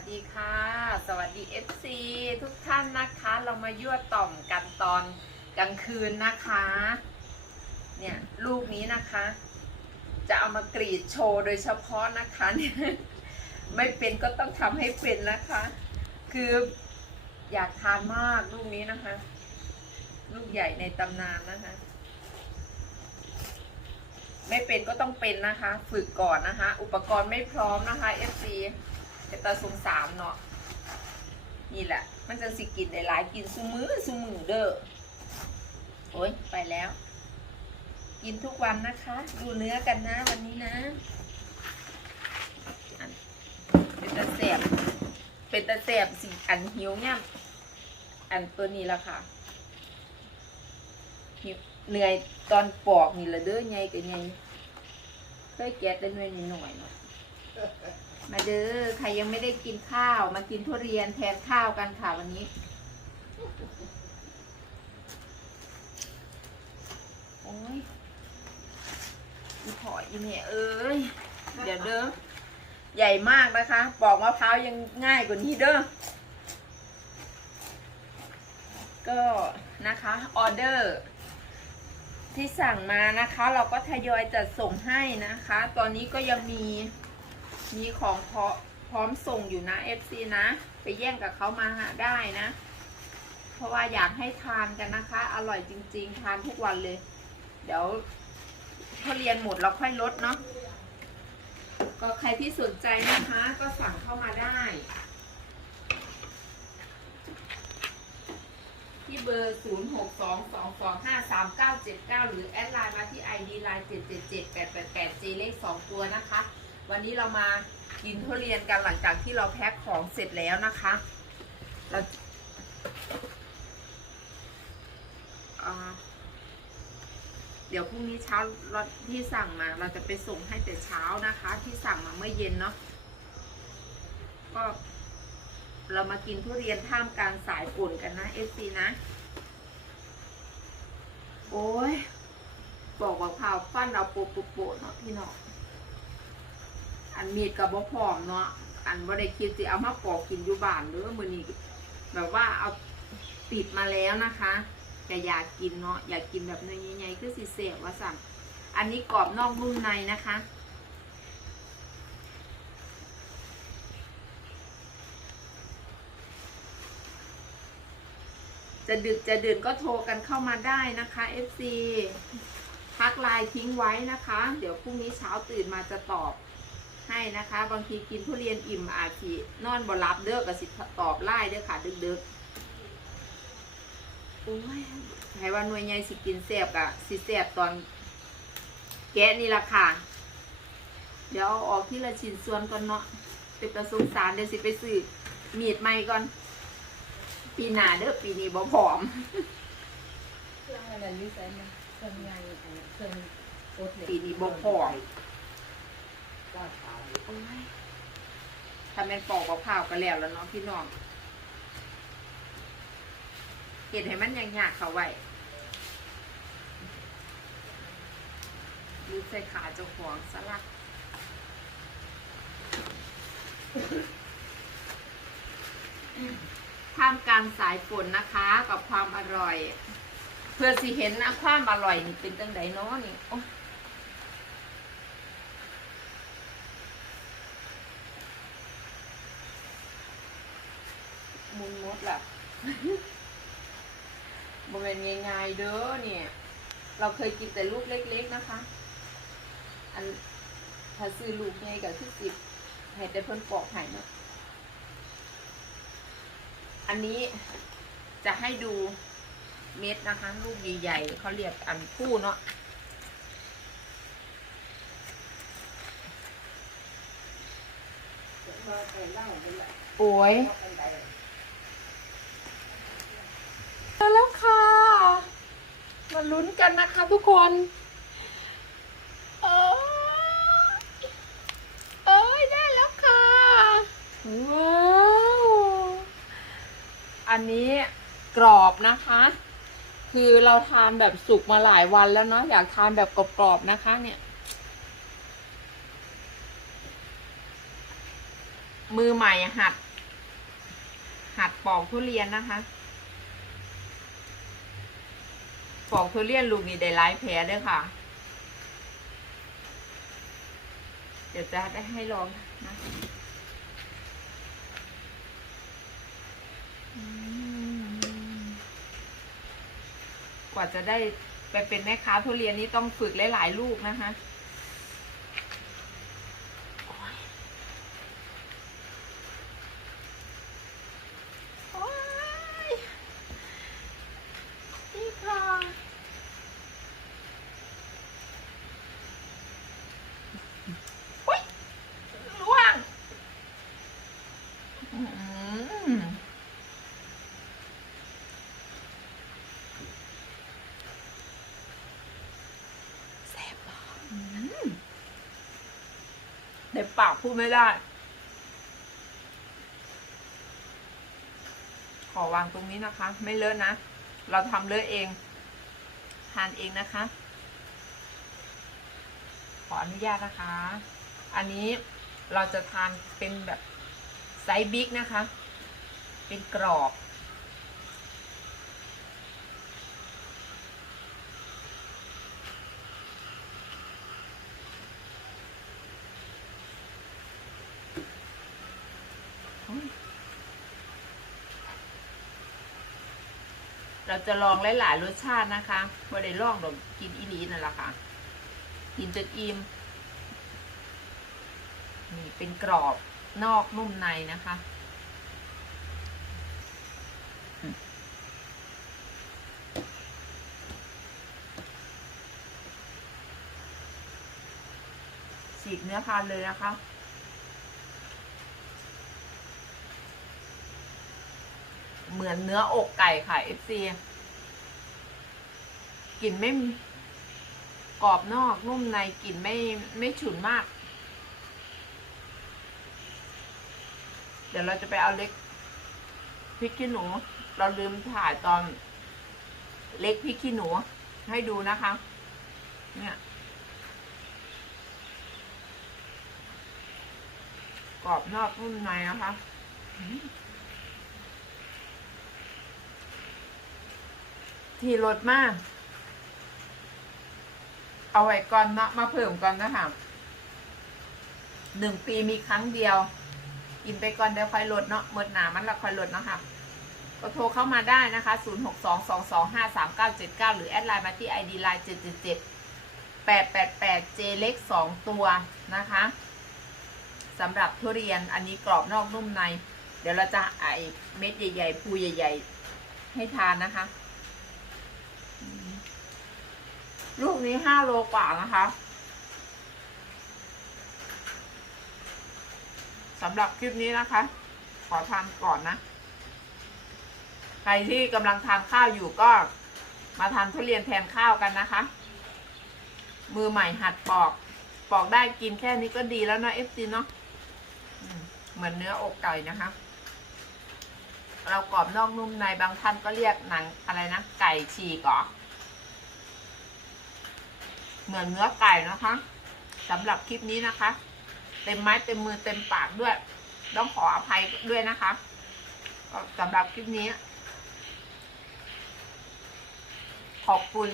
วัสดีค่ะ สวัสดี FC ทุกท่านนะคะ เรามายั่วต่อมกันตอนกลางคืนนะคะ เนี่ยลูกนี้นะคะ จะเอามากรีดโชว์โดยเฉพาะนะคะเนี่ยไม่เป็นก็ต้องทำให้เป็นนะคะ คืออยากทานมากลูกนี้นะคะ ลูกใหญ่ในตำนานนะคะ ไม่เป็นก็ต้องเป็นนะคะ ฝึกก่อนนะคะ อุปกรณ์ไม่พร้อมนะคะ FC เป็นตาสงสารเนาะนี่แหละ มันจะสิกินได้หลายกินซุมือซุมือเด้อโอ้ยไปแล้ว กินทุกวันนะคะ ดูเนื้อกันนะวันนี้นะเป็นตาแสบเป็นตาแสบสิอันหิวเนี่ยอันตัวนี้ละค่ะเหนื่อยตอนปอกนี่ละเด้อไงกับไงเคยแกะแต่หน่วยหน่อยเนาะ มาเด้อใครยังไม่ได้กินข้าว มากินทุเรียนแทนข้าวกันค่ะวันนี้ โอ้ยอีพออีเมียเอ้ย เดี๋ยวเด้อ ใหญ่มากนะคะ ปอกมะพร้าวยังง่ายกว่านี้เด้อ ก็นะคะออเดอร์ที่สั่งมานะคะ เราก็ทยอยจัดส่งให้นะคะ ตอนนี้ก็ยังมี มีของพร้อพร้อมส่งอยู่นะ FC นะ ไปแย่งกับเขามาหาได้นะ เพราะว่าอยากให้ทานกันนะคะ อร่อยจริง ๆ ทานทุกวันเลย เดี๋ยวถ้าเรียนหมดเราค่อยลดเนาะก็ใครที่สนใจนะคะ ก็สั่งเข้ามาได้ ที่เบอร์ 0 6 2 2 2 5 3 9 7 9 หรือแอดไลน์มาที่ ID ไลน์7 7 7 8 8 8 J เลข 2 ตัวนะคะ วันนี้เรามากินทุเรียนกันหลังจากที่เราแพ็คของเสร็จแล้วนะคะเราเดี๋ยวพรุ่งนี้เช้ารถที่สั่งมา เราจะไปส่งให้แต่เช้านะคะ ที่สั่งมาเมื่อเย็นเนาะก็เรามากินทุเรียนท่ามกลางสายฝนกันนะเอซีนะ โอ้ยบอกว่าข่าวฟันเราโปะโปะโปะเนาะพี่น้อง อันมีดกับบ่พร้อมเนาะอันบ่ได้คิดสิเอามาปอกกินอยู่บ้านเด้อมื้อนี้แบบว่าเอาติดมาแล้วนะคะแต่อยากกินเนาะอยากกินแบบเนื้อใหญ่ๆคือสิเสบว่าสั่งอันนี้กรอบนอกนุ่มในนะคะจะดึกจะดื่นก็โทรกันเข้ามาได้นะคะ FC ทักไลน์ทิ้งไว้นะคะ เดี๋ยวพรุ่งนี้เช้าตื่นมาจะตอบ ให้นะคะ บางทีกินทุเรียนอิ่มอาจสินอนบ่รับเด้อก็สิตอบไล่เด้อค่ะ ดึกๆโอ้ยให้ว่าหน่วยใหญ่สิกินแซ่บอะสิแซ่บตอนแกะนี่ละค่ะ เดี๋ยวเอาออกที่ละชิ้นส่วนก่อนเนาะเป็นประสงสารเดี๋ยวสิไปซื้อมีดใหม่ก่อน ปีหน้าเด้อปีนี้บ่ผอมเครื่องอะไรนี่ใส่มาเครื่องไงอันนี้เครื่องอดเหล็กปีนี้บ่ผอม ก้าวขาวโอ้ยถ้าแม่นปอกมะพร้าวก็แล้วแล้วเนาะพี่น้องเห็ดให้มันยังยากเขาไว้รูดใส่ขาเจ้าของสลักท่ามกลางสายฝนนะคะ กับความอร่อย เพื่อสิเห็นนะความอร่อยนี่เป็นจังไดเนาะนี่โอ้ มุนมด ล่ะบริเวณง่ายๆเด้อเนี่ย เราเคยกินแต่ลูกเล็ก ๆนะคะ อันถ้าซื้อลูกใหญ่กับที่สิบให้แต่เพิ่นปอกให้เนาะอันนี้จะให้ดูเม็ดนะคะ ลูกใหญ่ๆเขาเรียกอันคู่เนาะโอ้ย มา แล้วค่ะ มาลุ้นกันนะคะทุกคนเอ้ยเอ้ยได้แล้วค่ะ ว้าว อันนี้กรอบนะคะ คือเราทานแบบสุกมาหลายวันแล้วเนาะอยากทานแบบกรอบๆนะคะเนี่ย มือใหม่หัด หัดปอกทุเรียนนะคะ ปอกทุเรียนลูกนี้ได้หลายแผลเลยค่ะ เดี๋ยวจะได้ให้ลองนะกว่าจะได้ไปเป็นแม่ค้าทุเรียนนี่ต้องฝึกหลายๆลูกนะคะโอ๊ยโอ๊ยนี่ค่ะอุ๊ยล่วงอืม แซ่บปะ เด็บปากพูดไม่ได้ ขอวางตรงนี้นะคะ ไม่เลอะนะ เราทำเลอะเอง ทานเองนะคะ ขออนุญาตนะคะ อันนี้เราจะทานเป็นแบบไซส์บิ๊กนะคะ เป็นกรอบ เราจะลองหลายๆรสชาตินะคะบ่ได้ลองดอกกินอีลีนั่นแหละค่ะกินจนอิ่มนี่เป็นกรอบนอกนุ่มในนะคะฉีกเนื้อพานเลยนะคะ เหมือนเนื้ออกไก่ค่ะ FC กลิ่นไม่กรอบนอกนุ่มในกลิ่นไม่ไม่ฉุนมาก เดี๋ยวเราจะไปเอาเล็กพริกขี้หนู เราลืมถ่ายตอนเล็กพริกขี้หนู ให้ดูนะคะ เนี่ยกรอบนอกนุ่มในนะคะอืม ที่รถมาก เอาไว้ก่อนเนาะมาเพิ่มก่อนนะคะหนึ่งปีมีครั้งเดียว กินไปก่อนเดี๋ยวค่อยลดเนาะเมื่อหนามันล้วค่อยลดเนาะค่ะก็โทรเข้ามาได้นะคะ 0 6 2 2 2 5 3 9 7 9 หรือแอดไลน์มาที่ ID Line 7 7 7 8 8 8 J เล็ก2ตัวนะคะสำหรับทุเรียนอันนี้กรอบนอกนุ่มใน เดี๋ยวเราจะไอเม็ดใหญ่ๆภูใหญ่ ๆ ให้ทานนะคะ ลูกนี้ห้าโลกว่านะคะสำหรับคลิปนี้นะคะ ขอทานก่อนนะ ใครที่กำลังทานข้าวอยู่ก็มาทานทุเรียนแทนข้าวกันนะคะ มือใหม่หัดปอก ปอกได้กินแค่นี้ก็ดีแล้วเนาะเอฟซีเนาะเหมือนเนื้ออกไก่นะคะ เรากรอบนอกนุ่มในบางท่านก็เรียกหนังอะไรนะ ไก่ฉีกเหรอ เหมือนเนื้อไก่นะคะสำหรับคลิปนี้นะคะ เต็มไม้เต็มมือเต็มปากด้วย ต้องขออภัยด้วยนะคะสำหรับคลิปนี้ ขอบคุณ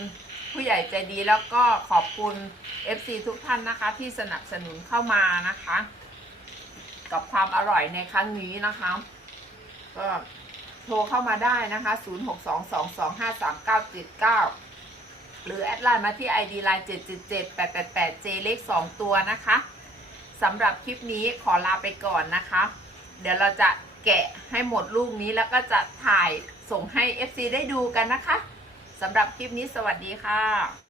ผู้ใหญ่ใจดีแล้วก็ขอบคุณ FC ทุกท่านนะคะ ที่สนับสนุนเข้ามานะคะ กับความอร่อยในครั้งนี้นะคะก็โทรเข้ามาได้นะคะ 0622253979 หรือแอดไลน์มาที่ ID line 777 888 J เลข 2 ตัวนะคะสำหรับคลิปนี้ขอลาไปก่อนนะคะ เดี๋ยวเราจะแกะให้หมดลูกนี้แล้วก็จะถ่ายส่งให้ FC ได้ดูกันนะคะสำหรับคลิปนี้สวัสดีค่ะ